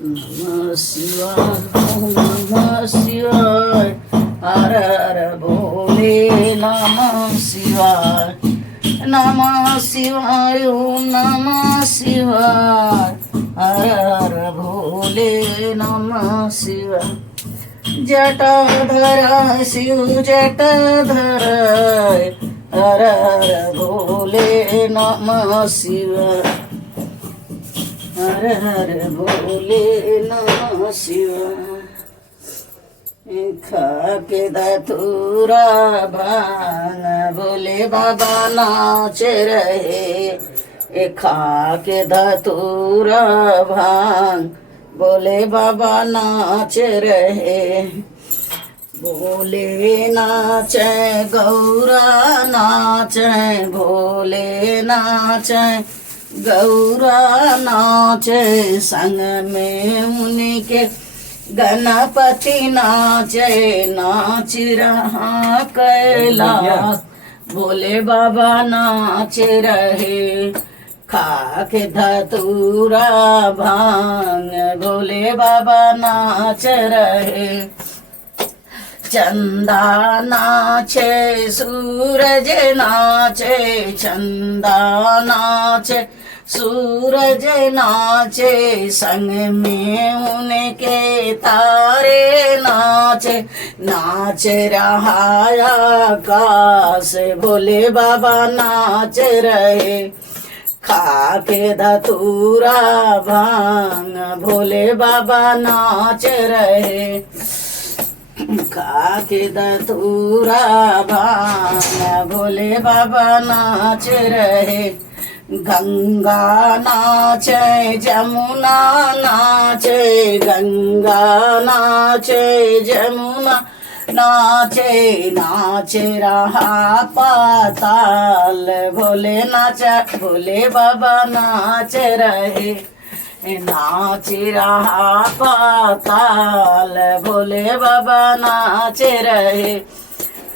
नमः शिवाय ओम नमः शिवाय हर हर भोले नमः शिवाय नमः शिवाय ओम नमः शिवाय हर हर भोले नमः शिवाय जटाधर शिव जटाधर हर हर भोले नमः शिवाय हर हर भोले नमः शिवाय खा के धतूरा भांग भोले बाबा नाच रहे खा के धतूरा भांग भोले बाबा नाच रहे भोले नाचे गौरा नाचे भोले नाचे गौरा नाचे संग में उनके गणपति नाचे नाच रहा कैलाश भोले बाबा नाच रहे खा के धतूरा भांग भोले बाबा नाच रहे चंदा नाचे सूरज नाचे चंदा नाचे सूरज नाचे संग में उनके तारे नाचे नाच रहा आकाश भोले बाबा नाच रहे खा के धतूरा भांग भोले बाबा नाच रहे खा के धतूरा भांग भोले बाबा नाच रहे गंगा नाचे जमुना नाचे गंगा नाचे जमुना नाचे नाच रहा पाताल भोले नाचा भोले बाबा नाच रहे नाच रहा पाताल भोले बाबा नाच रहे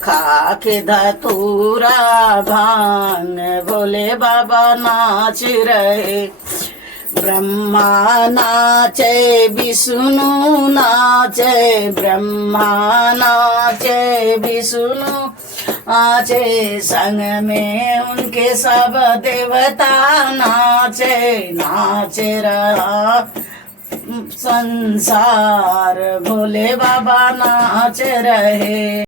खा के धतूरा भांग भोले बाबा नाच रहे ब्रह्मा नाचे विष्णु नाचे ब्रह्मा नाचे विष्णु नाचे संग में उनके सब देवता नाचे नाच रहा संसार भोले बाबा नाच रहे।